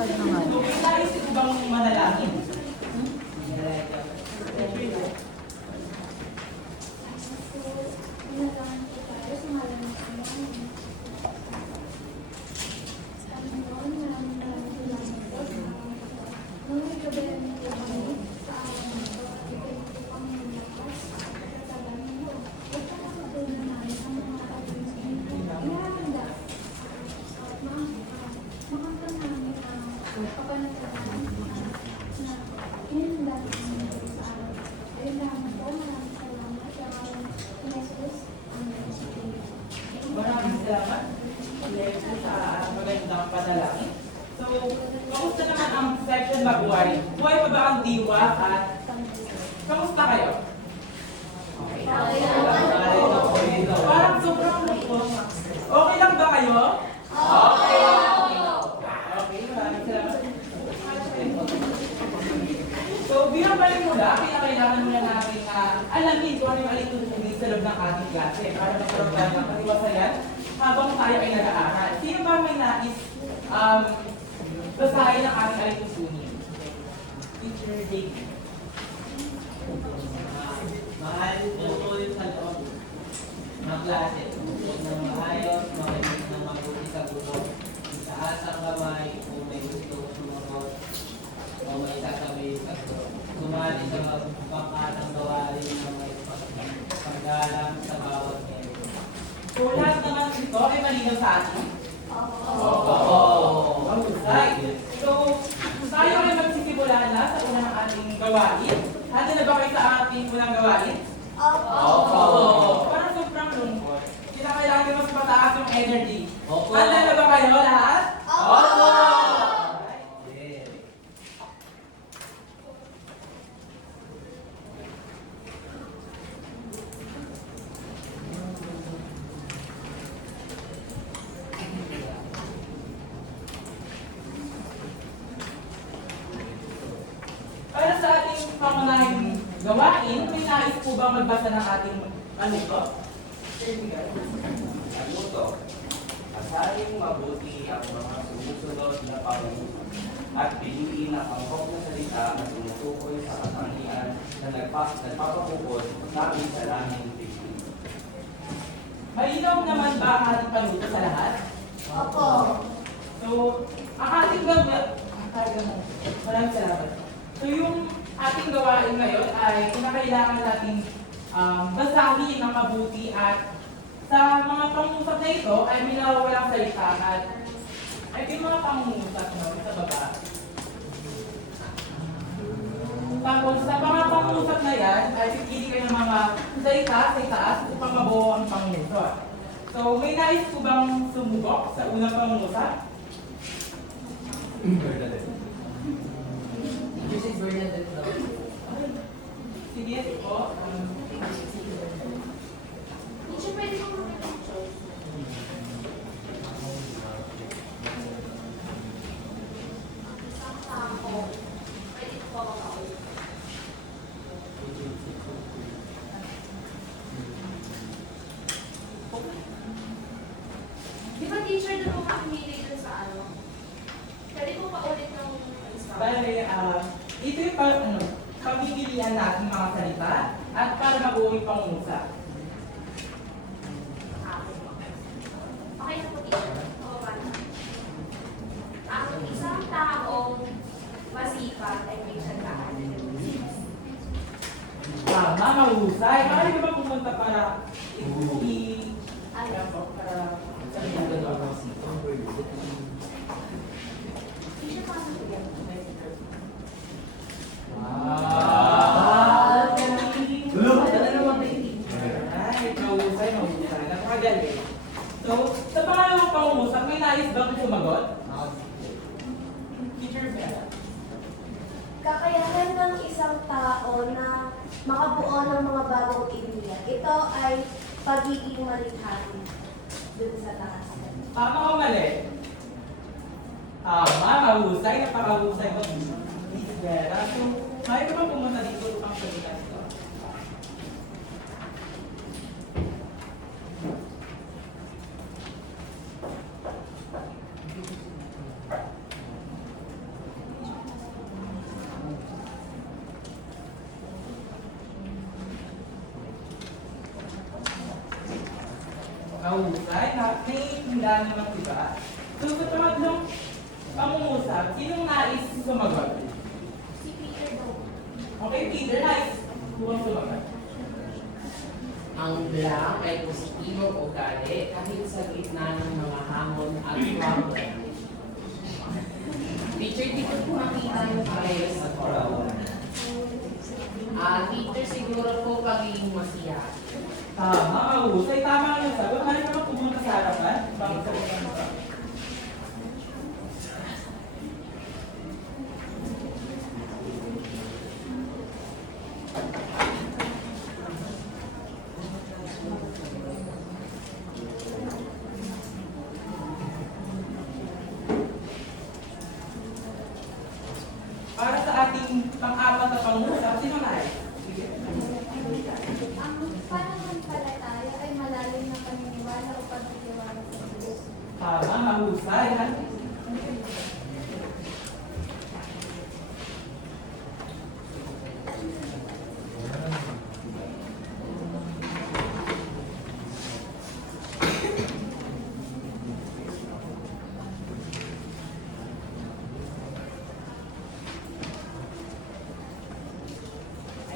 Nais ko bang manalangin? Maraming salamat sa magandang panalangin. So, kamusta naman ang section Mabuhay? Buhay pa ba ang diwa at kamusta kayo? Okay. Parang sobrang lungkot. Okay lang ba kayo? Okay. Okay, maraming salamat. So, bilang palimula, kailangan muna natin alamin kung ano yung alituntunin sa loob ng ating klase para magkaroon tayo ng katiwasayan habang tayo ay nag-aaral. Sino ba may nais basahin ang ating alituntunin? Teacher David. Mahal po po yung sa loob ng klase. Huwag na maayos, makinig ng mabuti sa guro. Itaas ang kamay kung may gusto sumagot o may sasabihin sa guro. Sumali sa pangkatang gawain na may paggalang sa bawat miyembro. So, lahat naman ito ay malinaw sa atin? Oo. Right. So, tayo ay magsisimula na sa unang ating gawain. Handa na ba kayo sa ating unang gawain? Parang sobrang lungkot. Kailangan nyo mas mataas yung energy. Handa na ba kayo lahat? Para sa ating pangunahing gawain, may nais po ba magbasa ng ating ano ito? Ano? Asaring mabuti ang mga sumusunod na pangunawa at piliin ang angkop na salita na tumutukoy sa katangian na nagpapakukod namin sa langing tigil. Malinaw naman ba ang ating panuto sa lahat? So, ang ating maraming salamat. So, yung ating gawain ngayon ay kinakailangan natin basahin ng mabuti at sa mga pangungusap na ito ay may nawawalang salita at ay yung mga pangungusap sa baba. Tapos sa mga pangungusap na yan ay pipili kayo ng mga salita sa itaas upang mabuo ang pangungusap. So may nais ko bang sumubok sa unang pangungusap? Sige po. Di ba teacher na po makimili dun sa ano? Pwede po pa ulit ng isa. Bale, ito yung pamimilian natin mga salita at para mabuo yung pangungusap. Okay na po teacher. Baba na. Ang isang taong masipag ay may sandaan. Tama, mahusay. Maaari ka ba pumunta para Ay, para sabihin ka doon? teacher pa sa yan. Alright, mahusay. Napakagaling. So, sa pangalawang pangungusap, may nais bang sumagot? Teacher Bella. Kakayahan ng isang tao na makabuo ng mga bagong ideya. Ito ay pagiging malikhain dun sa taas. Tama o mali? Tama, mahusay. Napakahusay mo. Miss Vera. So, may ka bang pumunta dito upang sabihin ito? ay naiintindihan naman diba? So sa pangatlong pangungusap, sinong nais sumagot? Si Peter daw. Okay, Peter, nais buwang sumagot. Ang blank ay positibong ugali kahit sa gitna ng mga hamon at problem. Teacher, dito po makita yung parehas sa Quran. Teacher, siguro po pagiging masiya. Tama, mahusay. Tama yung sagot. Mali naman pumunta sa harapan. Bakit sa usan mo? Para sa ating pang-apat na pangusap, sino na ay? Sige. Ang pananampalataya ay malalim na paniniwala o pagtitiwala sa Diyos. Tama, mahusay. Ha?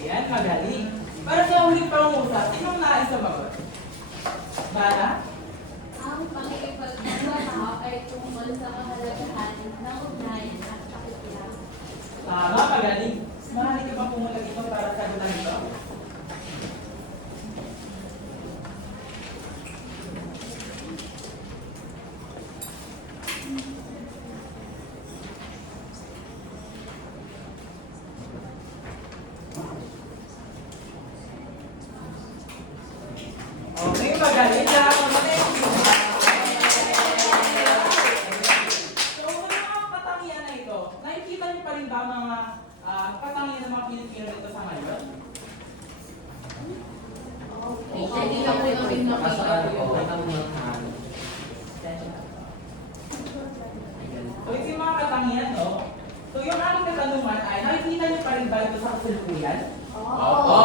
Ayan, magaling. Para sa huling pangungusap, sinong nais sumagot? Bala? Ang pakikipagtrabaho ay tungkol sa kahalagahan ng ugnayan at pakikilang. Tama, magaling. Mahali ka bang pumunta dito para sagutan ito? Okay, magaling. Lahat mo na yung So, mga katangian na ito, nakikita niyo pa rin ba mga katangian ng mga Pilipino dito sa ngayon? Teacher, hindi lang po yung nakita ko yung katanungan. So, ito yung mga katangian, no? So, yung aking katanungan ay, nakikita niyo pa rin ba ito sa kasalukuyan? Opo!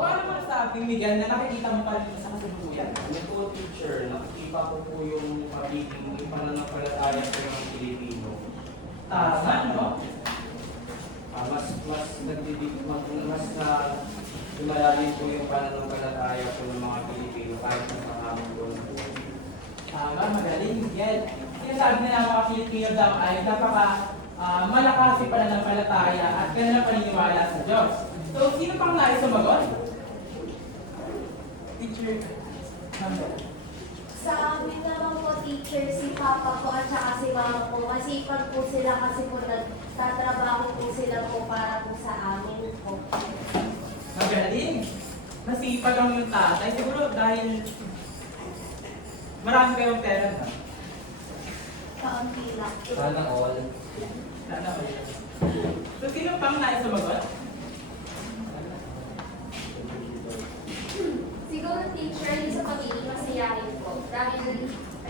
Paano masabing, Miguel, na nakikita mo pa rin ito sa kasalukuyan? Ano po, teacher, nakikita ko po yung pagiging yung pananampalataya po ng Pilipino. Tama, no? Mas na lumalalim po yung pananampalataya po ng mga Pilipino kahit sa hamon po ng buhay. Tama, magaling, Miguel. Sinasabi nila ang mga Pilipino daw ay napaka malakas yung pananampalataya at kanilang paniniwala sa Diyos. So, sino pang nais sumagot? Teacher, number. Sa amin naman po, teacher, si Papa po at saka si Mama po, masipag po sila kasi po nagtatrabaho po sila po para po sa amin po. Magaling. Masipag ang yung tatay. Siguro dahil marami kayong pera na. Kaunti lang. Sana all. Sana ko yun. So, sino pang nais sumagot? Siguro teacher, yung sa pagiging masiyahin po. Dahil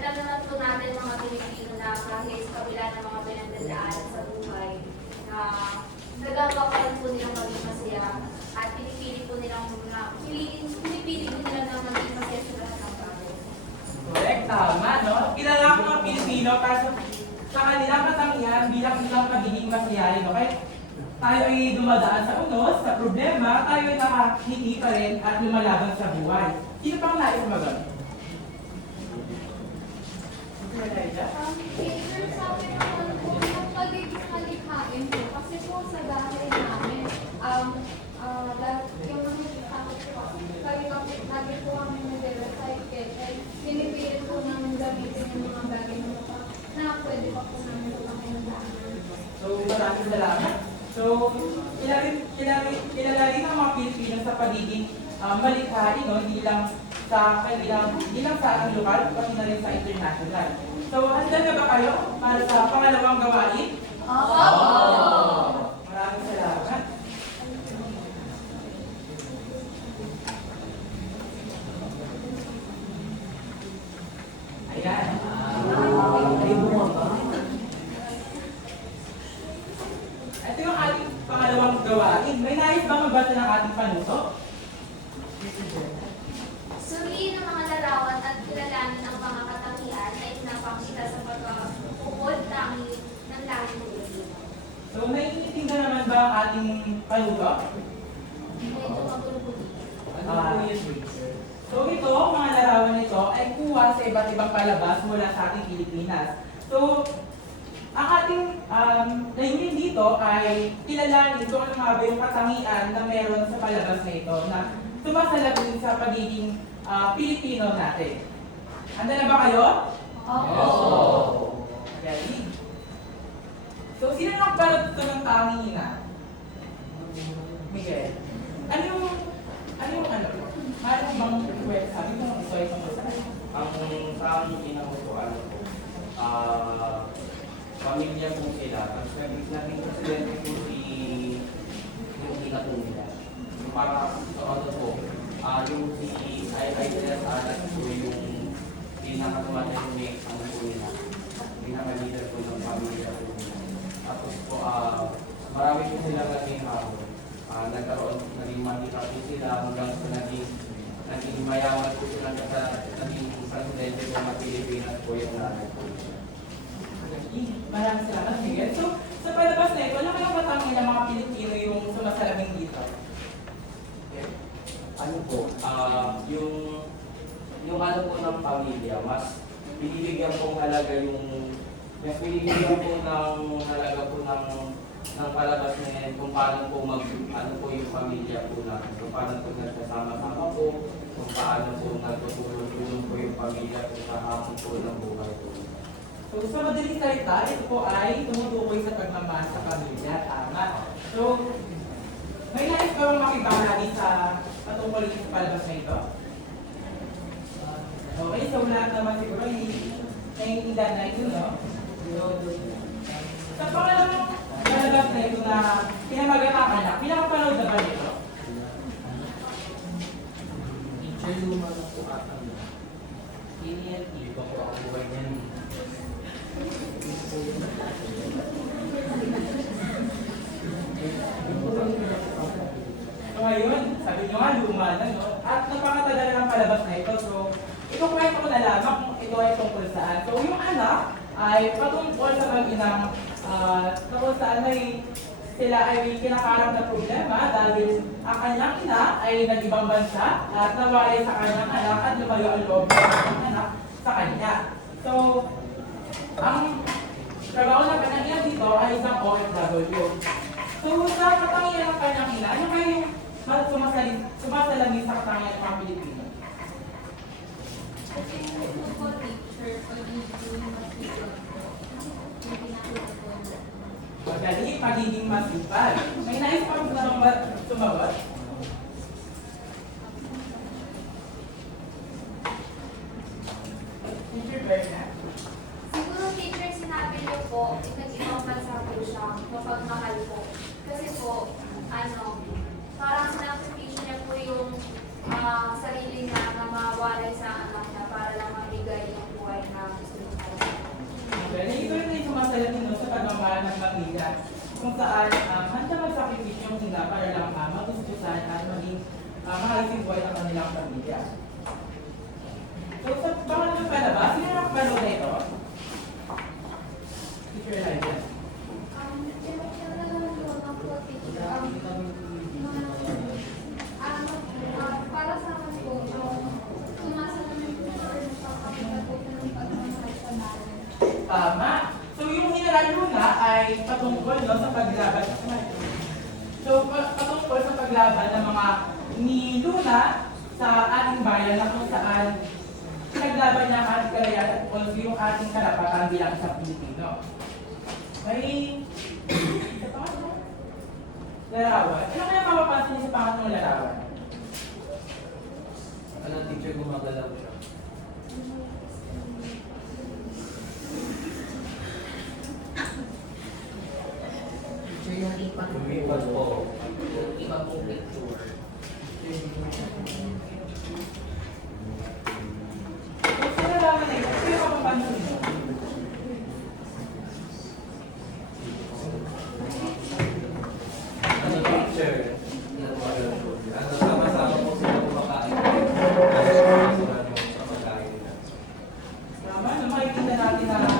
alam naman po natin mga Pilipino na kahit sa kabila ng mga pinagdadaanan sa buhay, na nagagawa pa rin po nilang maging masaya at pinipili po nilang na maging masaya sa lahat ng bagay. Correct, tama, no? Kilala ko mga Pilipino para sa kanilang katangian bilang ilang pagiging masiyahin, okay? Tayo ay dumadaan sa unos, sa problema, tayo ay nakahiti pa rin at lumalaban sa buhay. Sino pang nais sumagot? Teacher, sabi naman po ng pagiging malikhain po. Kasi po sa bahay namin, yung nakikita ko po, lagi po kami nag-recycle. Pinipilit po namin gamitin yung mga bagay na pwede pa po namin panginoon. So, maraming salamat. So, kilala rin ang mga Pilipino sa pagiging malikhain, no? Hindi lang sa ating lokal, pati na rin sa international. So, handa na ba kayo para sa pangalawang gawain? Maraming salamat. Ayan. Ito yung ating pangalawang gawain. May nais ba magbasa ng ating panuto? Suriin ang mga larawan at kilalanin sila sa pagkakukod ng langit Pilipino. So, naiintindihan naman ba ang ating paluto? Medyo magulo po dito. Ano po yun, Richard? So, ito, mga larawan nito ay kuha sa iba't ibang palabas mula sa ating Pilipinas. So, ang ating layunin dito ay kilalanin kung ano nga ba yung katangian na meron sa palabas na ito na sumasalamin sa pagiging Pilipino natin. Handa na ba kayo? Oo. Ready? So, sino nang palad ito ng tangina? Miguel. Ano yung ano po? Ano bang kwento? Sabi ko, ito ay tungkol sa ano? Ang sa aking inamutuan ko, pamilya po sila. Tapos naging presidente po yung ina po nila. So, para sa ano po, yung si IIS anak po yung pinakatumatahimik ang po nila. Pinaka-leader po ng pamilya po nila. Tapos po, marami po sila naging hapon. Naging manita po sila hanggang sa naging mayaman po sila sa naging presidente po ng Pilipinas po yung nanay po. Maraming salamat, Miguel. So, sa palabas na ito, ano kayang katangian ng mga Pilipino yung sumasalabing dito? Ano po, yung ano po ng pamilya, mas binibigyan po halaga mas binibigyan po ng halaga po ng palabas na yan kung paano po ano po yung pamilya po natin, kung paano po nagsasama-sama po, kung paano po nagtutulong-tulong po yung pamilya po sa hamon po ng buhay po. So, sa madaling salita, ito po ay tumutukoy sa pagmamahal sa pamilya. Tama. So, may nais ba bang makibahagi sa patungkol sa palabas na ito? Okay, so lahat naman siguro naiintindihan na ito, no? Sa pangalang palabas na ito na pinamagatan anak, pinapanood na ba nito? Teacher, luma na po ata. Hindi pa po ang buhay niyan. So ngayon, sabi nyo nga, luma na, no? At napakatagal na ng palabas na ito. So, itong kwento ko na lamang kung ito ay tungkol saan. So, yung anak ay patungkol sa mag-inang tungkol saan sila ay kinakarap na problema dahil ang kanyang ina ay nag-ibang bansa at nawalay sa kanyang anak at lumayo ang loob ng kanyang anak sa kanya. So, ang trabaho ng kanyang ina dito ay isang OFW. So, sa katangian ng kanyang ina, ano kayo yung sumasalamin sa katangian ng mga Pilipino? Kasi yung po teacher, pagiging masipag po. Yung pinakita po na. Magaling, magiging masipag. May nais pa sumagot? Teacher Berna? Siguro teacher, sinabi niyo po, nag-ibang bansa po siya, mapagmahal po. Kasi po, parang sinakripisyo niya po yung sarili niya na mawalay sa anak niya para lang mabigay yung buhay na gusto niya. Magaling, ito rin yung sumasalamin no, sa pagmamahal ng pamilya kung saan handa magsakripisyo yung ina para lang matustusan at maging maayos yung buhay ng kanilang pamilya. So, sa pangalang palabas, sino nakapanood na ito? Teacher Elijah. Para sa akin po, sumasalamin po sa nagpapakita po ng pagmamahal sa bayan. Tama. So, yung General Luna ay patungkol no, sa paglaban. So, patungkol sa paglaban ng mga ni Luna sa ating bayan na kung saan pinaglaban niya ang ating kalayaan at also yung ating karapatan bilang isang Pilipino. May larawan. Ano kaya mapapansin niyo sa pangatlong larawan? Ano, teacher, gumagalaw siya. Teacher, yung lumipat po. Yung iba pong picture. Kung sa larawan na ito, ano yung mapapansin niyo? Ano, teacher? Ano, sama-sama po sila kumakain. Ano, sama-sama yung sa pagkain nila. Tama, no, makikita natin na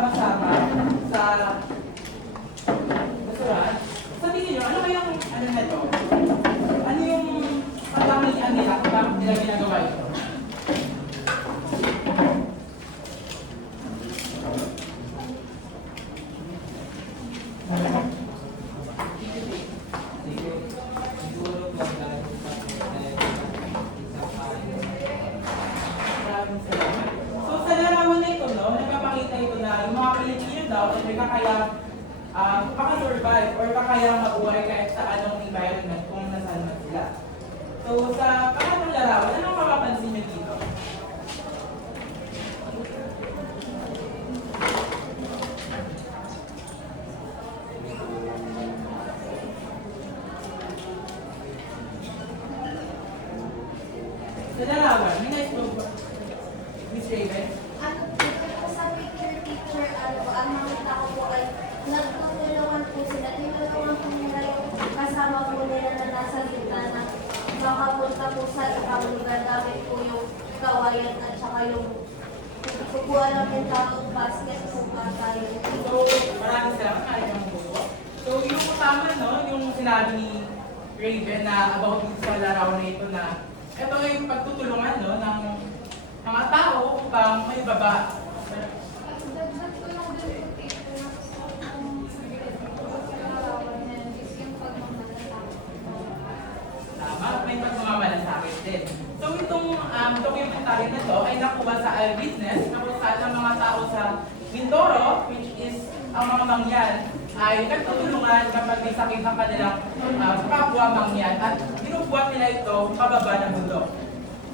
nagsama-sama sa basurahan. Sa tingin nyo, ano kayang ano na to? Ano yung katangian nila kung bakit nila ginagawa ito? Siguro magaling sa isang ayos. Maraming salamat. So sa larawan na ito, no, nagpapakita ito na yung mga Pilipino daw ay may kakayang makasurvive or kakayang mabuhay kahit sa anong environment kung nasaan man sila. So sa pangatong larawan, anong mapapansin nyo dito? Sa larawan, may nice book ba? Miss Raven? Ano po sa picture teacher, ano po, ang nakita ko po ay nagtutulungan po sila. Tinulungan po nila yung kasama po nila na nasa gitna na makapunta po sa ibang lugar gamit po yung kawayan at saka yung kukuha lang yung tapong basket po tayo. So, maraming salamat kahit ang buko. So, yung kasama, no, yung sinabi ni Raven na about dito sa larawan na ito na ito ay yung pagtutulungan, no, ng mga tao upang may baba. Dagdag ko lang din po teacher na sa larawan na yan is yung pagmamalasakit. Tama, may pagmamalasakit din. So, itong documentary na to ay nakuha sa eyewitness na kung saan ang mga tao sa Mindoro, which is ang mga mangyan, ay nagtutulungan kapag may sakit ang kanilang kapwa mangyan at binubuhat nila ito pababa ng bundok.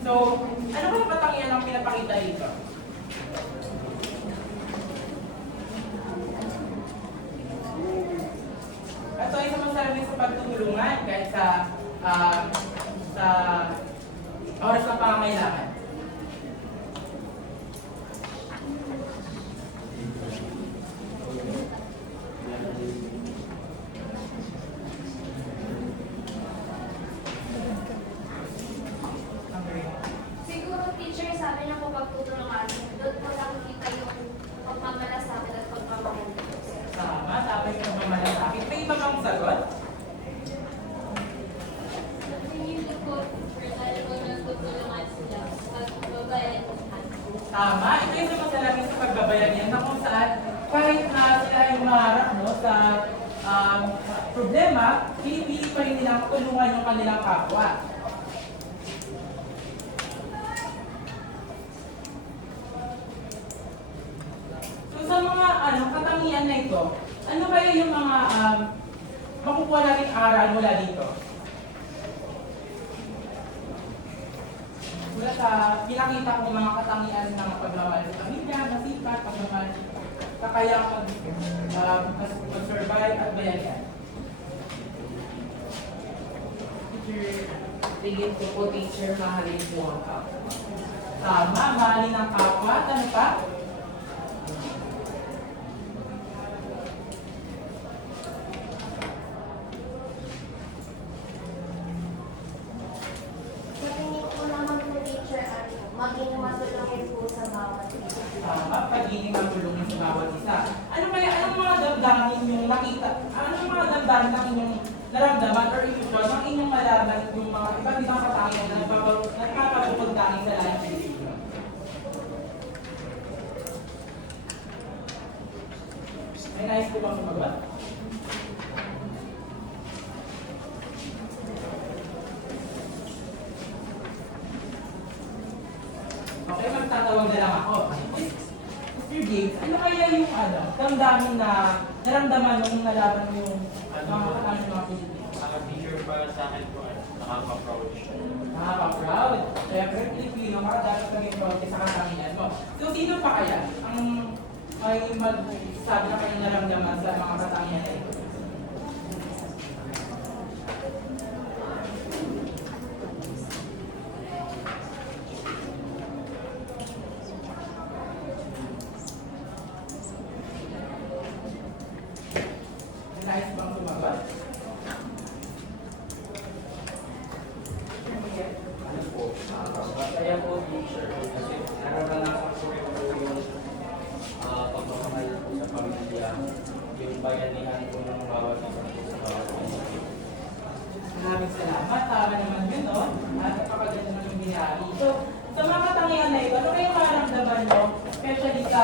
So, ano ba yung katangian ang pinapakita dito? Ito ay sumasalamin sa pagtutulungan kahit sa oras ng pangangailangan. Siguro teacher, sabi niya po pagtutulungan, doon po nakikita yung pagmamalasakit at pagmamahal. Tama, tapos yung pagmamalasakit. May iba bang sagot? Tingin ko po, personal po nagtutulungan sila pag babayan. Tama, ito yung sumasalamin sa pagbabayanihan na kung saan kahit na sila ay umaharap, no, sa problema, pinipili pa rin nilang tulungan yung kanilang kapwa. So sa mga katangian na ito, ano kaya yung mga makukuha natin aral mula dito? Mula sa pinakita kong mga katangian ng pagmamahal sa pamilya, masipag, pagmamahal, kakayang mag-survive at bayanihan. Teacher, Tingin ko po, teacher, mahalin po ang kapwa. tama, mahalin ang kapwa, at ano pa? Sa tingin ko naman po teacher, maging matulungin po sa bawat isa. Tama, pagiging magulungin sa bawat isa. Ano kaya, anong mga damdamin inyong nakita? Anong mga damdamin ng inyong naramdaman or emosyon ng inyong malaman yung mga iba't ibang katangian na nagpapabukod tanging sa lahat ng Pilipino? May nais ko bang sumagot? Okay, magtatawag na lang ako. Mr. James, ano kaya yung damdamin na naramdaman nung nalaman mo yung mga katangian ng mga Pilipino? Teacher, para sa akin po, nakaka-proud siya. Nakaka-proud. Siyempre, Pilipino ka, dapat maging proud ka sa katangian mo. So, sino pa kaya ang may magsabi na kanyang naramdaman sa mga katangian na ito? Nais bang sumagot? Ano po, masaya po teacher kasi nararanasan ko rin po yung pagmamahal bayanihan po ng bawat isa po sa bawat isa. Maraming salamat. Tama naman yun, no? At napakaganda naman yung binahagi. So, sa mga katangian na ito, ano kayong mararamdaman nyo? Especially sa,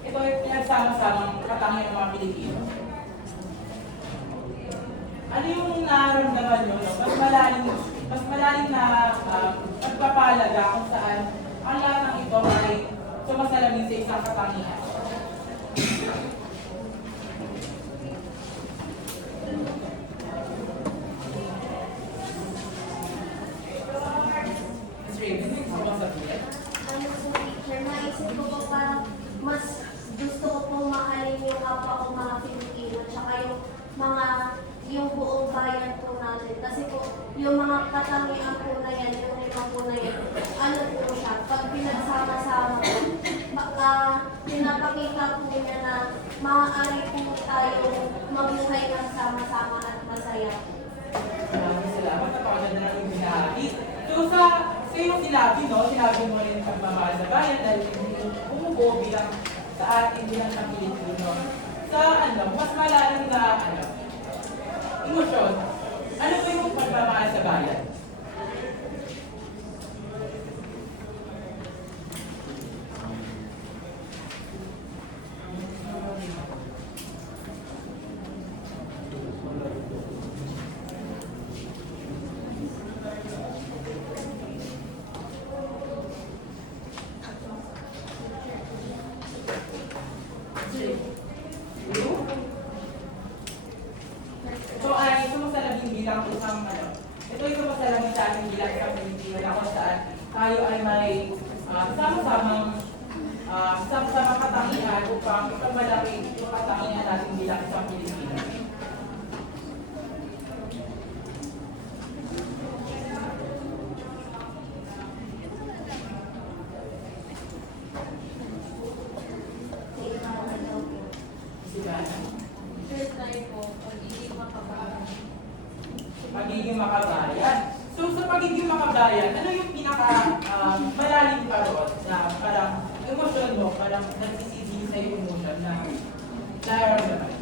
ito ay pinagsama-samang katangian ng mga Pilipino. Ano yung nararamdaman nyo? No? Mas malalim na pagpapalaga kung saan ang lahat ng ito ay sumasalamin sa isang katangian. Ms. Raven, may gusto kong sabihin? Ano po, teacher, naisip ko po parang mas gusto ko pong mahalin yung kapwa ko mga Pilipino, tsaka yung buong bayan po natin. Kasi po, yung mga katangian po na yan, yung lima po na yan, ano po siya, pag pinagsama-sama po, pinapakita po niya na maaari po tayo mabuhay ng sama-sama at masaya. Maraming salamat. Napakaganda na yung binahagi. So sa yung sinabi, no? Sinabi mo rin ang pagmamahal sa bayan dahil umubo bilang sa atin bilang sa Pilipino. Sa mas malalim na emosyon, ano ba yung pagmamahal sa bayan? So ay sumasalamin bilang isang ito ay sumasalamin sa ating bilang isang Pilipino na kung saan tayo ay may sama-samang katangian upang ipagmalaki yung katangian natin bilang isang Pilipino. Third time po, pagiging makabayan. Pagiging makabayan. So sa pagiging makabayan, ano yung pinaka malalim pa doon na parang emosyon mo, parang nagsisisi sa yung emosyon na nararamdaman?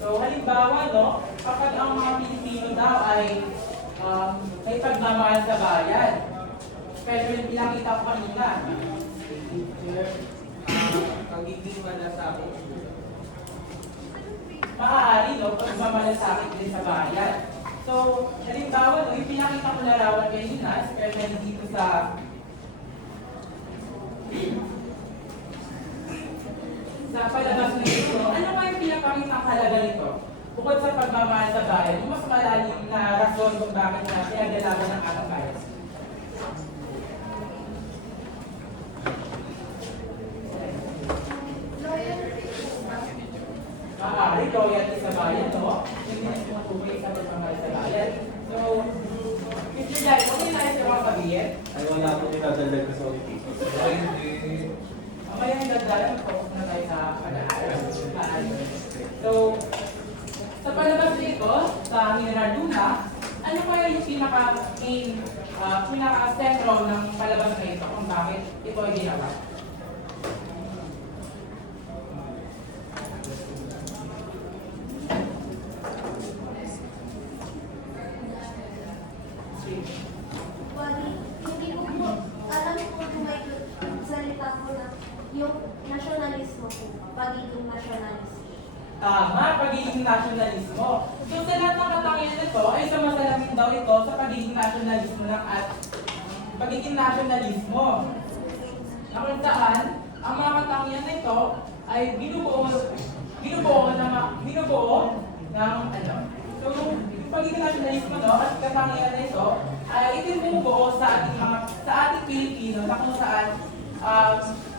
So halimbawa, no, kapag ang mga Pilipino daw ay may pagmamahal sa bayan, especially yung pinakita ko kanina. Pagiging malasakit. Maaari, no, pagmamalasakit din sa bayan. So, halimbawa, no, yung pinakita ko larawan kanina, especially dito sa palabas na ito, ano ba yung pinapakitang halaga nito? Bukod sa pagmamahal sa bayan, yung mas malalim na rason kung bakit na pinagdalaman ng ating bayan. Loyalty po ba? Maaari, loyalty sa bayan, no? Hindi na tumutugay sa pagmamahal sa bayan. So, Mr. Dai, kung yung nais yung mga sabihin, Ay, wala po dinadalag ko sa ulit. mamaya yung dadalan, focus na tayo sa pag-aaral. So, sa palabas nito, sa Mineral Luna, ano kaya yung pinaka-main, pinaka-sentro ng palabas na ito kung bakit ito ay ginawa? Hindi ko po, alam ko kung may salita ko na yung nationalismo po, pagiging nationalismo. Tama, pagiging nasyonalismo. So sa lahat ng katangian nito ay sumasalamin daw ito sa pagiging nasyonalismo pagiging nasyonalismo. Na kung saan, ang mga katangian nito ay binubuo ng So yung pagiging nasyonalismo at katangian nito ay itinubuo sa ating Pilipino na kung saan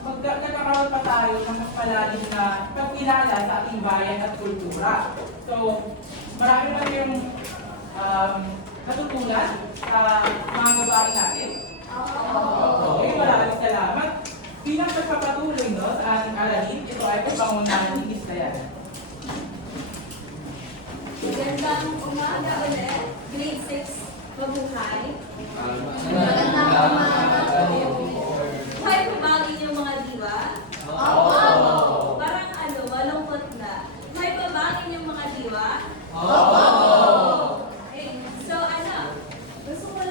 nagkakaroon pa tayo ng mas malalim na pagkilala sa ating bayan at kultura. So, marami na yung natutunan sa mga gawain natin. Okay, maraming salamat. Bilang pagpapatuloy sa ating aralin, ito ay pagpangunahan ni Miss Diana. Mabuhay. Magandang umaga po. Buhay po ba ang inyong mga diwa? Opo. Parang ano, malungkot na. Buhay pa ba ang inyong mga diwa? Opo. Okay. So ano, gusto ko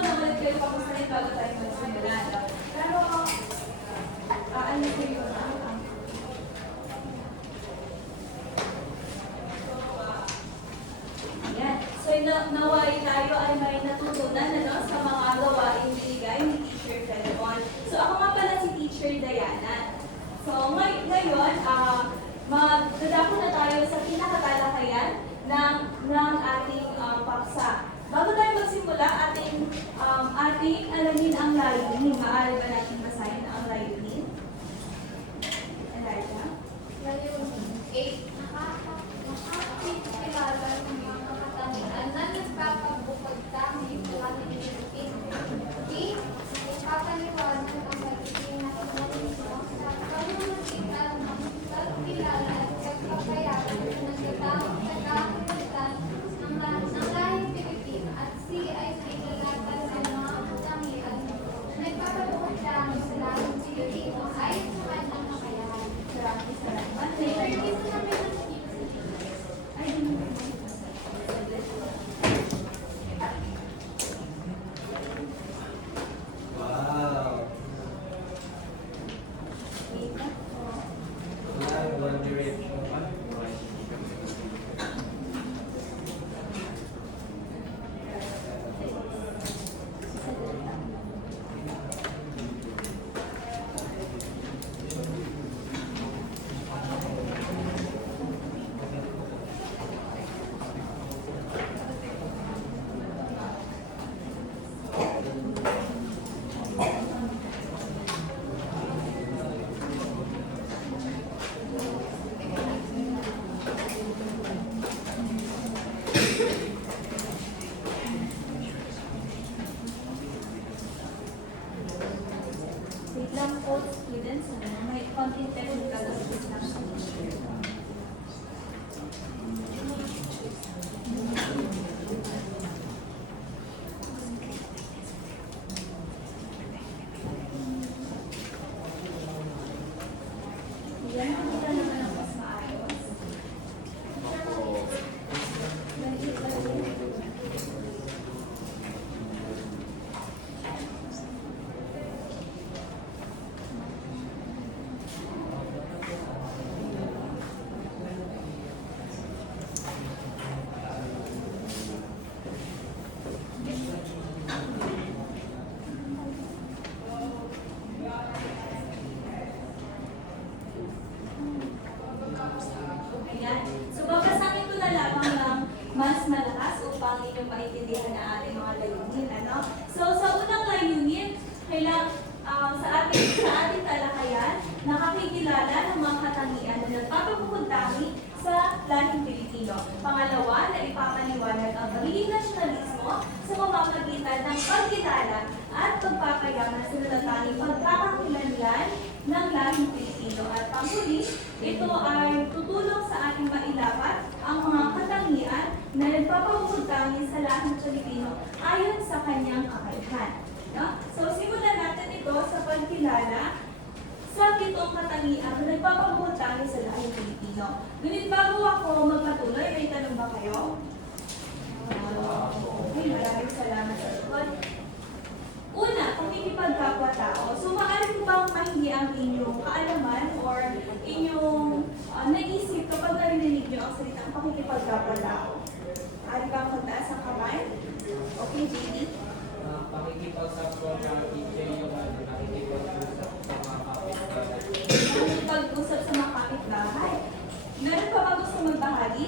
lang ulit kayo pakusahin bago tayo magsimula. No? Pero, ano ko yun? Ayan. So, naway tayo ay may natutunan sa mga gawain binigay ni Teacher Telepon. So, ako nga pala si Teacher Diana. So, ngayon, magdadako na tayo sa pinakatalakayan ng ating paksa. Bago tayo magsimula, ating alamin ang layunin. Maaari ba natin basahin ang layunin? Elijah? Nakakakilala ng mga katangian na nagpapabukod kami sa aming Pilipin. B. Ipapaliwanag ang magiging nakikinig sa pamamagitan ng pagkilala at pagpapayagan na nagtatawag sa kakilutan ng lahing Pilipino at C ay pinagatan ng mga katangian na nagpapabukod kami sa lahing Pilipino ay sa kanyang kakayahan. Maraming salamat. Service namin ang Ay, Wow. wait lang po. One Direction. Wait lang po, students. May konting technical assistance lang sa teacher. Yan, kita naman ang mas maayos. Maliit pa rin. Ayan. So, babasahin ko na lamang ng mas malakas upang inyong maintindihan na ating mga layunin. Ano? So, sa unang layunin, sa ating talakayan, nakakikilala ng mga katangian na nagpapabukod tayo sa lahing Pilipino. Pangalawa, na ipapaliwanag ang pagiging nasyonalismo sa pamamagitan ng pagkilala at pagpapayaman sa natatanging pagkakakilanlan ng lahing Pilipino. At panghuli, ito ay tutulong sa ating mailapat ang mga katangian na nagpapabukod tayo sa lahing Pilipino ayon sa kanyang kakayahan. No? So, simulan natin ito sa pagkilala sa pitong katangian na nagpapabukod tayo sa lahing Pilipino. Ngunit bago ako magpatuloy, may tanong ba kayo? Okay, maraming salamat sa sagot. Una, pakikipagkapwa-tao. So, maaari ko bang mahingi ang inyong kaalaman or inyong naisip kapag narinig nyo ang salitang pakikipagkapwa-tao? Maaari bang magtaas ang kamay? Okay, JD? Pakikipag-support ng teacher yung nakikipag-usap sa mga kapitbahay. Nakikipag-usap sa mga kapitbahay. Meron pa ba gusto magbahagi?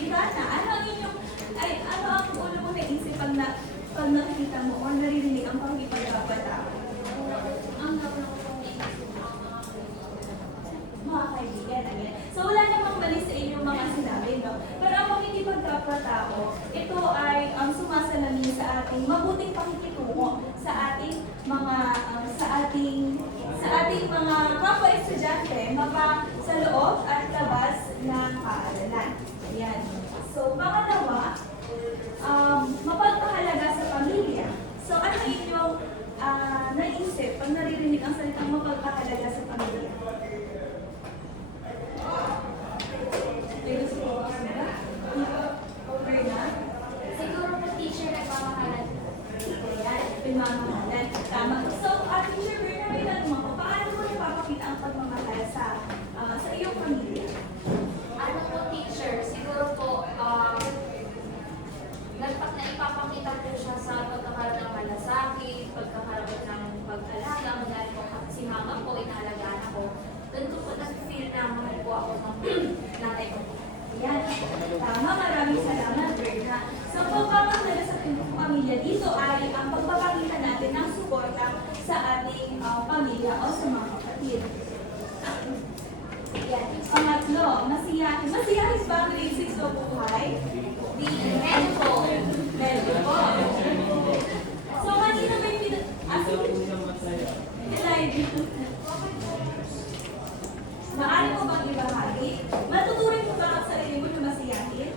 Ivana, ano ang inyong, ano ang ulo mo naisip pag nakikita mo o naririnig ang pakikipagkapwa-tao? ang gawin ko kung Mga kaibigan, again. So, wala namang mali sa inyong mga sinabi, no? Pero ang pakikipagkapwa-tao, ito ay sumasalamin sa ating mabuting pakikitungo sa ating mga mga kapwa-estudyante, mapa sa loob at labas ng paaralan. Ayan. So, pangalawa, mapagpahalaga sa pamilya. So, ano inyong naisip pag naririnig ang salitang mapagpahalaga sa pamilya? May gusto ko ba? Over na? Siguro po teacher nagmamahalan. Ayan, pinamamahalan. Tama. So, Teacher Berna, may tanong ako, paano mo napapakita ang pagmamahal sa iyong pamilya? Ano po teacher, siguro po, ipapakita po siya sa pagkakaroon ng malasakit, pagkakaroon ng pag-alaga, dahil po si mama po, inaalagaan ako. Doon ko po nag-feel na mahal po ako ng nanay ko. Ayan. Tama, maraming salamat, Berna. So, pagpapakita sa pamilya dito ay ang pagpapakita natin ng suporta sa ating pamilya o sa mga kapatid. Ayan. Pangatlo, masiyahin. Masiyahin ba ang grade 6 o buhay? Di, medyo po. Medyo po. So, kanina may maaari mo bang ibahagi? Matuturing mo ba ang sarili mo na masiyahin?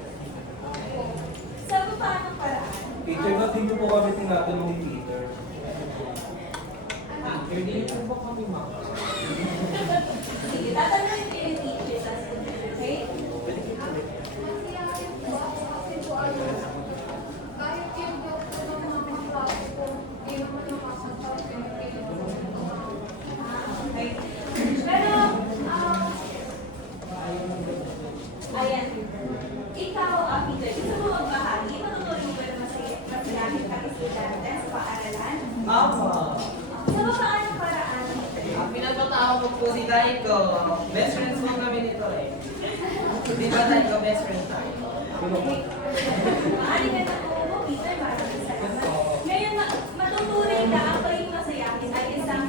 Sa paanong paraan? Teacher, ba't dito po kami tinatanong ni Peter? Hindi po ba kami mama? Sige, tatanungin ko yung teacher sa student, okay? Masiyahin po ako kasi po ano, kahit yung joke ko ng mga klase ko, hindi naman nakasasal, pinipili ko. Okay. Pero, ayan. Ikaw, Peter, gusto mo magbahagi? Matuturing mo ba na masiyahin ka estudyante sa paaralan? Mama! Sa paanong paraan? Pinagtatawag ko po si Daiko. Best friends mo kami nito eh. Di ba Daiko, best friend tayo? Okay. Maaari na po, Peter, maraming salamat. Ngayon, matuturing ka ang pagiging masayahin ay isang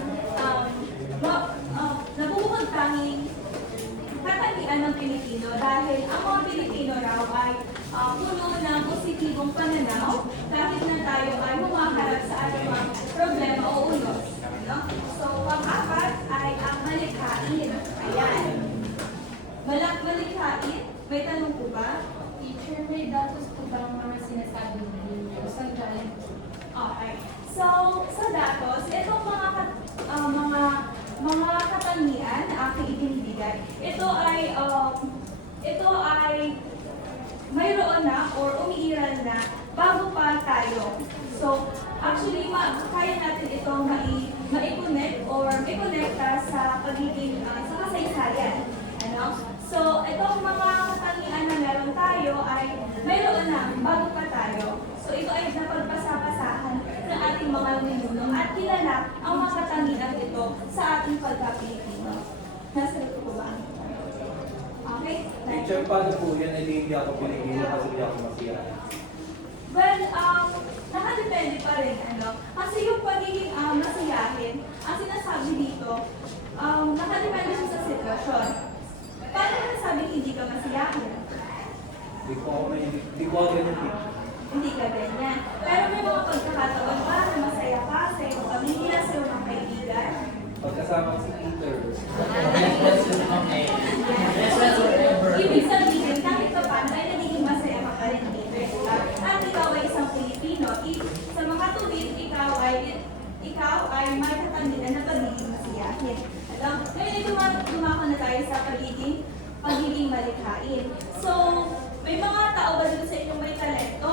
nabubukod tanging katangian ng Pilipino dahil ang mga Pilipino raw ay puno ng positibong pananaw kahit na tayo ay humaharap sa ating mga problema o ulos. No? So, pang-apat ay ang malikhain. Ayan. Malikhain? May tanong po ba? Teacher, may datos po ba ang mga sinasabi ninyo? Saan galing? Okay. So, sa datos, itong mga katangian na aking ibinibigay, ito ay mayroon na or umiiral na bago pa tayo. So, actually, kaya natin itong ma-connect or i-connecta sa pagiging, sa kasaysayan. Ano? So, itong mga katangian na meron tayo ay mayroon na bago pa tayo. So, ito ay napagpasapasahan ng ating mga ninuno at kilala ang mga katangian ito sa ating pagka-Pilipino. Nasa ito po ba? Okay? Teacher, paano po yan? Hindi ako Pilipino kasi hindi ako masiyahin. Well, nakadepende pa rin, ano? Kasi yung pagiging masiyahin, ang sinasabi dito, nakadepende siya sa sitwasyon. Paano nasabing hindi ka masiyahin? Hindi ko ako ganyan, teacher. Hindi ka ganyan. Pero may mga pagkakataon ba na masaya ka sa iyong pamilya, sa iyong mga kaibigan? Pagkasama si Peter. Best friends mo kami. Best friends forever. Ibig sabihin, kahit pa paano ay nagiging masaya ka pa rin, Peter. At ikaw ay isang Pilipino. Sa mga tuwid, ikaw ay may katangian na pagiging masiyahin. Ngayon, dumako na tayo sa pagiging malikhain. So, may mga tao ba dito sa inyong may talento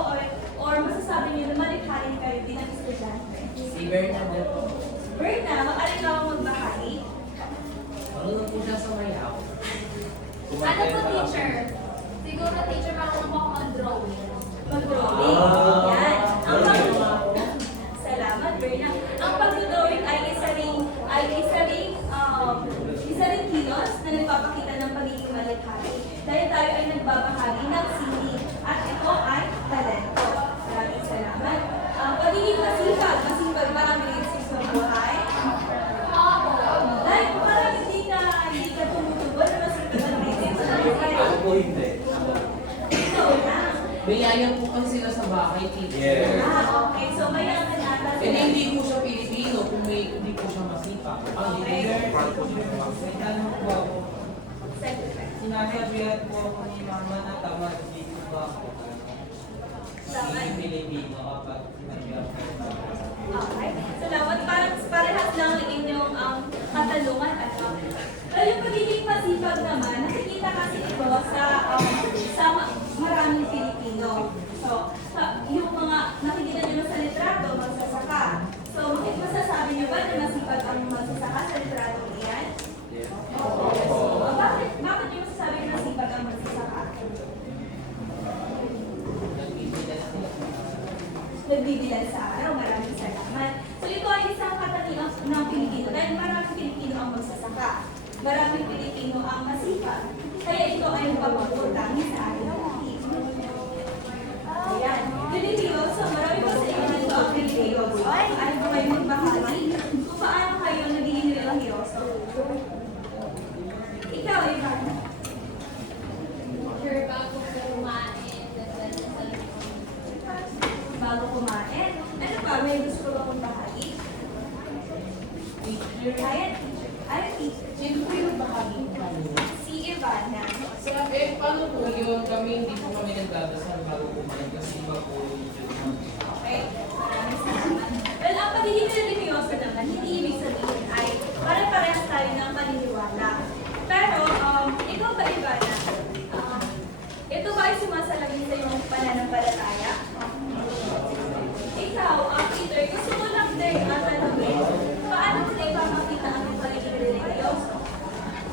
or masasabi niyo na malikhain kayo bilang estudyante? Si Bernadette po. Berna, maaari ka akong magbahagi? Marunong po siya sa mayaw. Ano po teacher? Siguro teacher, marunong po ako mag-drawing. Mag-drawing. Yan. Salamat, Berna. Ang pag-drawing ay isa ring kilos na nagpapakita ng pagiging malikhain. Dahil tayo ay nagbabahagi ng sining at ito ay talento. Maraming salamat. Pagiging masipag ba ang grade 6 ng buhay? Dahil parang hindi ka tumutugon na masipag ang grade 6 ng buhay. Ako po hindi. Ito lang. Biyayan po kasi sila sa bahay, teacher. Yes. Okay. So, mayaman ata And hindi po siya Pilipino kung hindi po siya masipag. Okay. May tanong po ako. Second. Sinasabihan po ako ni mama na tamad dito ginagawa ko, Tama. yung Pilipino kapag sinabi ako Okay. Salamat. Parang parehas lang ang inyong katanungan. Ano? Well, yung pagiging masipag naman, nakikita kasi ito sa maraming Pilipino. So, yung mga nakikita nyo sa litrato, magsasaka. So, masasabi nyo ba na masipag ang magsasaka sa litrato iyan? Oo. Bakit nyo masasabi na masipag ang magsasaka? Nagbibilan sa araw. Maraming salamat. So ito ay isang katangian ng Pilipino dahil maraming Pilipino ang magsasaka. Maraming Pilipino ang masipag. Kaya ito ay papapuntahin sa ating Pilipino. Ayan. Religyoso. Marami pa sa inyo nito ang religyoso. Ay, kung may magbahagi kung paano kayo nagiging religyoso. Ikaw, Ivan. Sure, bago kumain, nagdadasal ko. Bago kumain. Ano pa? May gusto ba kong bahagi? Teacher, Ayan, teacher. Ayan, teacher. sino po yung bahagi ko kanina? Si Ivana. Paano po yun? Kami hindi po kami nagdadasal bago kumain kasi iba po yung Okay, maraming salamat. Well, ang pagiging religyoso naman, hindi ibig sabihin ay pare-parehas tayo ng paniniwala. Pero, ikaw ba, Ivana? Ito ba ay sumasalamin sa iyong pananampalataya? Ikaw, Peter, gusto ko lang din tanongin, paano mo na ipapakita ang iyong pagiging religyoso?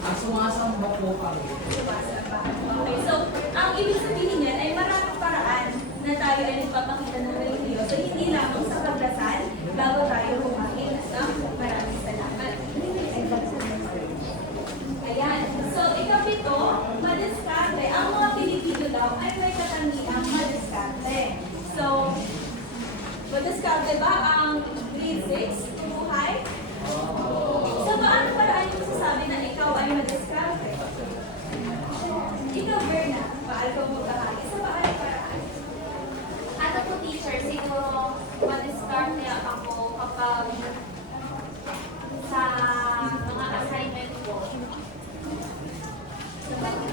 Ang sumasamba po kami. Sumasamba. Okay, so, ang ibig sabihin niyan ay maraming paraan na tayo ay nagpapakita ng religyoso, hindi lamang sa pagdasal bago tayo kumain. No? Maraming salamat. Ayan. So, ikapito, madiskarte. Ang mga Pilipino daw ay may katangiang madiskarte. So, madiskarte ba ang grade 6? Buhay? So, paano paraan yung masasabi na ikaw ay madiskarte? Ikaw, Berna, paano ko magbahagi sa paano paraan? Ano po teacher, siguro ma-discard niya ako kapag sa mga assignment ko.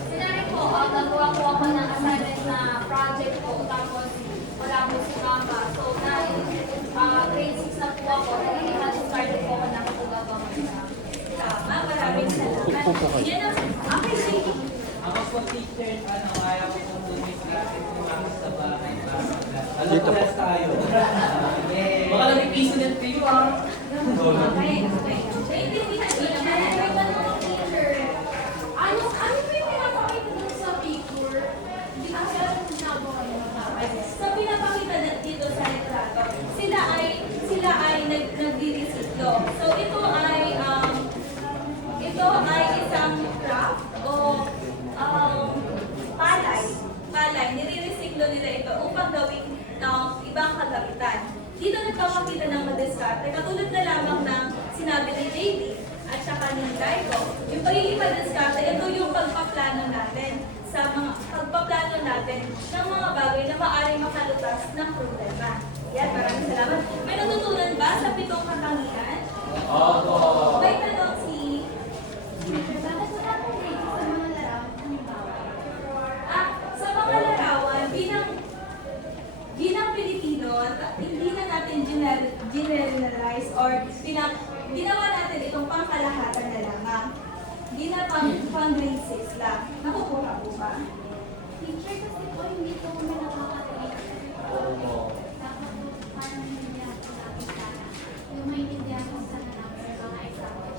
Sinari po, nagawa ko ako ng assignment na project ko, tapos wala po si mama. So, dahil grade 6 na po ako, nagiging ma-discard po ako ng pagagawa niya. Tama, maraming salamat. Yan ang, okay, sige. Ako po teacher, kaya ko po tumis natin kumakas sa bahay para Alam ko na tayo. Yeah. Baka lang may piso net kayo Okay, okay. Naintindihan ko naman. May tanong, teacher. Ano po yung pinapakita dun sa picture? Hindi ko siya ginagawa yun. So, pinapakita na dito sa litrato, sila ay nagdi-resiklo. So, ito ay isang craft o palay. Nire-resiklo nila ito upang gawing ibang kagamitan. Dito nagpapakita ng madiskarte, katulad na lamang ng sinabi ni JD at saka ni Daiko. Yung pagiging madiskarte, ito yung pagpaplano natin ng mga bagay na maaaring makalutas ng problema. Yan, maraming salamat. May natutunan ba sa 7 katangian? Opo. May tanong si... Bakit wala pong grade sa mga larawan? Halimbawa. Sa mga larawan, bilang Pilipino, hindi na natin generalize or ginawa natin itong pangkalahatan na lamang. Hindi na pang grade 6 lang. Nakukuha po ba? Teacher, kasi po hindi po kami nakaka-relate. Opo. Dapat po parang hindi ako nakita. Yung maintindihan ko sana namin sa mga example.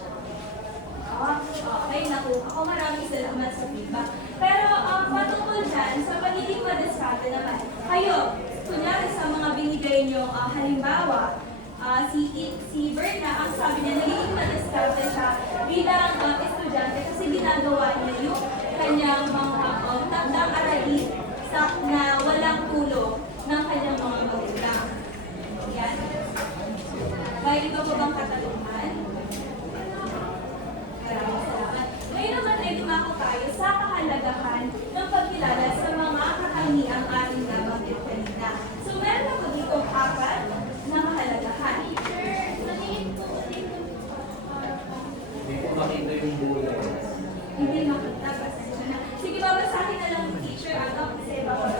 Okay, nakuha ko. Maraming salamat sa feedback. Pero patungkol dyan, sa pagiging madiskarte naman, kayo, kunyari sa mga binigay nyo, halimbawa, si Berna, ang sabi niya, nagiging madiskarte siya bilang estudyante kasi ginagawa niya yung kanyang mga takdang aralin na walang tulong ng kanyang mga magulang. Yan. May iba po bang katanungan? Maraming salamat. Ngayon naman ay dumako tayo sa kahalagahan ng pagkilala sa mga katangiang ating nabanggit kanina. So meron ako dito 4 na kahalagahan. Teacher, natingin po ulit Hindi ko makita yung bulay. Hindi makita, pasensya na. Sige, babasahin na lang ng teacher kasi bawal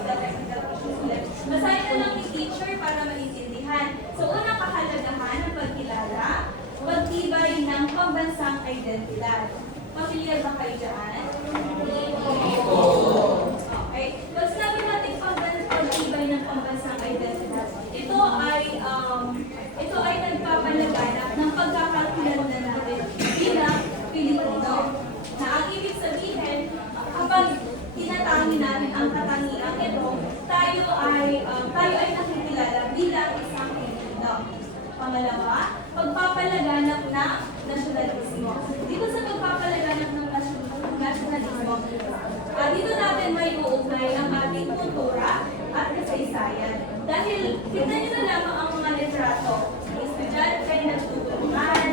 identidad. Pamilyar ba kayo dyan? Okay. Pag sinabi natin pag-ibay ng pambansang identidad, ito ay nagpapalaganap ng pagkakakilanlan natin bilang Pilipino. Na ang ibig sabihin, kapag tinatangi natin ang katangiang ito, tayo ay nakikilala bilang isang Pilipino. Pangalawa, pagpapalaganap ng nasyonalismo. Dito sa pagpapalaganap ng nasyonalismo, dito natin may uugnay ang ating kultura at kasaysayan. Dahil tignan nyo na lamang ang mga litrato. Estudyante, nagtutulungan,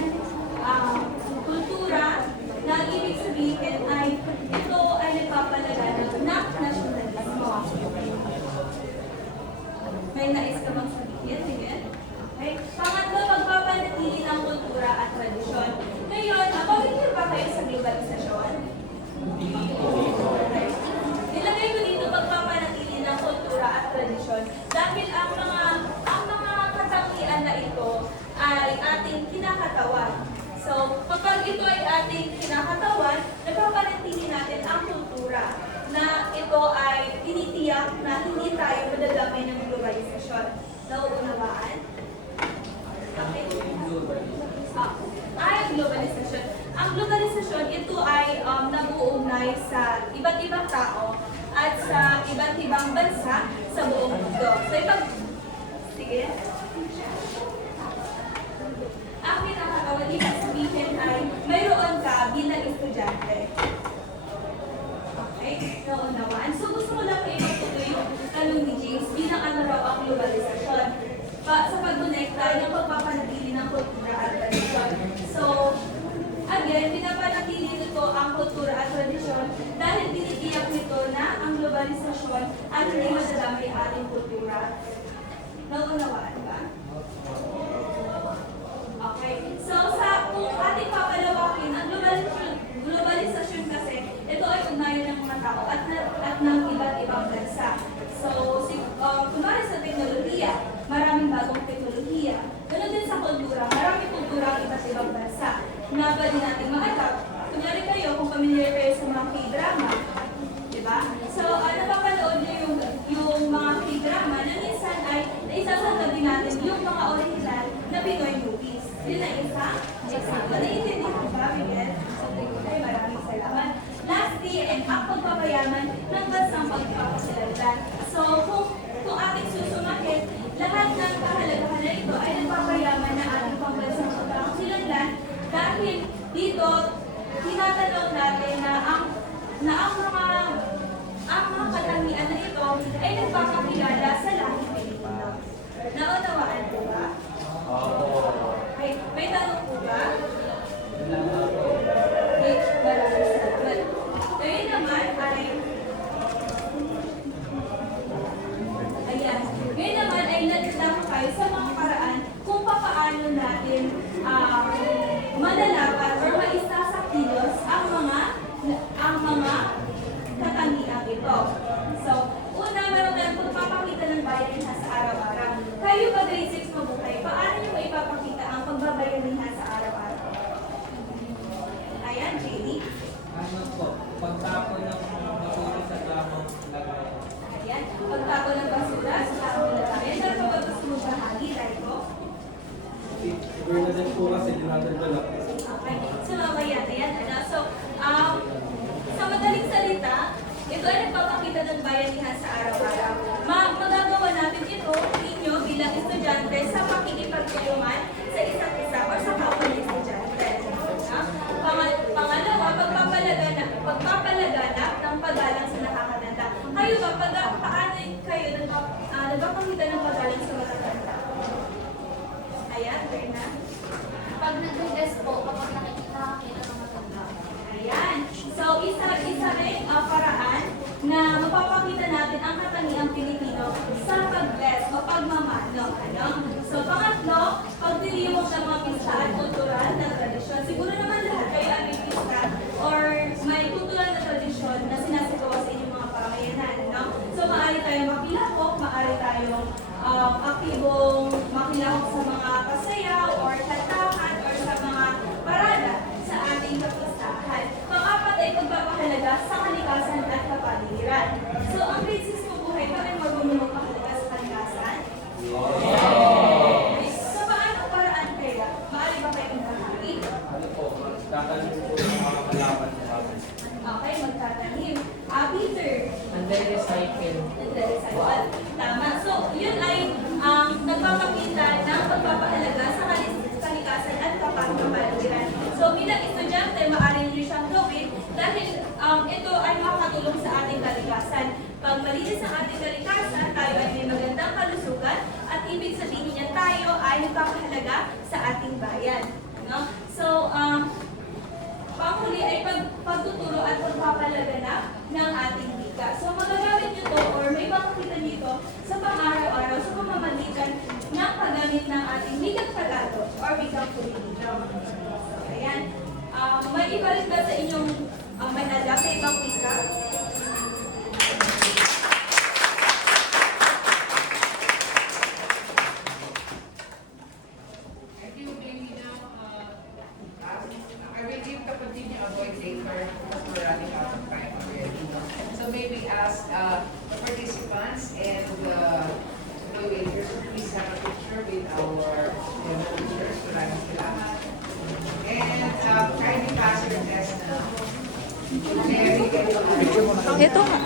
kultura, na ang ibig sabihin ay ito ay nagpapalaganap ng nasyonalismo. May nais ka bang sabihin? Sige. Okay. Pangatlo, pagpapanatili ng kultura at tradisyon. Ngayon, pamilya ba kayo sa globalisasyon? Okay. Nilagay ko dito pagpapanatili ng kultura at tradisyon dahil ang mga katangian na ito ay ating kinakatawan. So, kapag ito ay ating kinakatawan, nagpapanatili natin ang kultura na ito ay tinitiyak na hindi tayo madadamay ng globalisasyon. Nauunawaan? Okay. Globalisasyon. Ang globalisasyon, ito ay nag-uugnay sa iba't ibang tao at sa iba't ibang bansa sa buong mundo. So, sige. Ang pinakatawa, ibig sabihin ay mayroon ka bilang estudyante. Okay? Naunawaan. So, gusto ko lang kayo magtuloy yung tanong ni James bilang ano raw ang globalisasyon sa pagkonekta ng pagpapanatili ng kultura at tradisyon. So, again, pinapanatili nito ang kultura at tradisyon dahil tinitiyak nito na ang globalisasyon at hindi madadamay ang ating kultura. Naunawaan ba? Okay. So, kung ating papalawakin, ang globalisasyon kasi, ito ay ugnayan ng mga tao at ng iba't ibang bansa. So, kunwari sa teknolohiya, maraming bagong teknolohiya. Ganun din sa kultura, maraming kultura ang iba't ibang bansa na pwede natin ma-adapt. Kunyari kayo, kung familiar kayo sa mga K-drama, di ba? So, napapanood nyo yung mga K-drama na minsan ay naisasagad din natin yung mga original na Pinoy movies. Yun na isa. Example. Naiintindihan ko ba, Miguel? Okay, maraming salamat. Lastly, ang pagpapayaman ng bansang pagpapasalandan. So, kung ating susumahin, lahat ng kahalagahan na ito ay nagpapayaman na ating pambansang pagpapasalandan dahil dito, tinatanong natin na ang mga katangian na ito ay nagpapakilala sa lahing Pilipino. Naunawaan po ba? Okay. May tanong po ba? Okay. Maraming salamat. Ngayon naman ay nagtatama tayo sa mga paraan kung paano natin malalapat or maisasakilos ang mga katangian ito. So, una, meron tayong pagpapakita ng bayanihan sa araw-araw. Kayo ba grade 6 mabuhay, paano nyo maipapakita ang pagbabayanihan sa araw-araw? Ayan, JD. Ano po? Pagtapon ng basura sa tamang lagayan. Ayan, pagtapon ng basura sa tamang lagayan. Pero kapag gusto mo bahagi, right po? Bernadette po kasi dinadala. Okay. So, mamaya na yan. So, sa madaling salita, ito ay nagpapakita ng bayanihan sa araw-araw. Magagawa natin ito, ninyo bilang estudyante, sa pakikipagtulungan sa isa't isa o sa kapwa ng estudyante. Pangalawa, pagpapalaganap ng paggalang sa nakakatanda. Kayo ba, paano kayo nagpapakita ng paggalang sa matatanda? Ayan, Berna. Pag nag-invest po, kapag nakikita ng matanda. Ayan. So, isa rin paraan na mapapakita natin ang katangiang Pilipino sa pag-bless o pagmamano. So, pangatlo, ay nagpapahalaga sa ating bayan. No? So, panghuli ay pagtuturo at pagpapalaganap ng ating wika. So, magagamit nyo to or may makakita nito sa pang-araw-araw sa pamamagitan ng paggamit ng ating wikang Tagalog or wikang Filipino. So, ayan. May iba rin ba sa inyong may alam na ibang wika? I think maybe now, I will give the continue avoid later because we're running out of time already. So maybe ask the participants and the waiters to please have a picture with our teachers. Maraming salamat. And kindly pass your test now. Ito nga.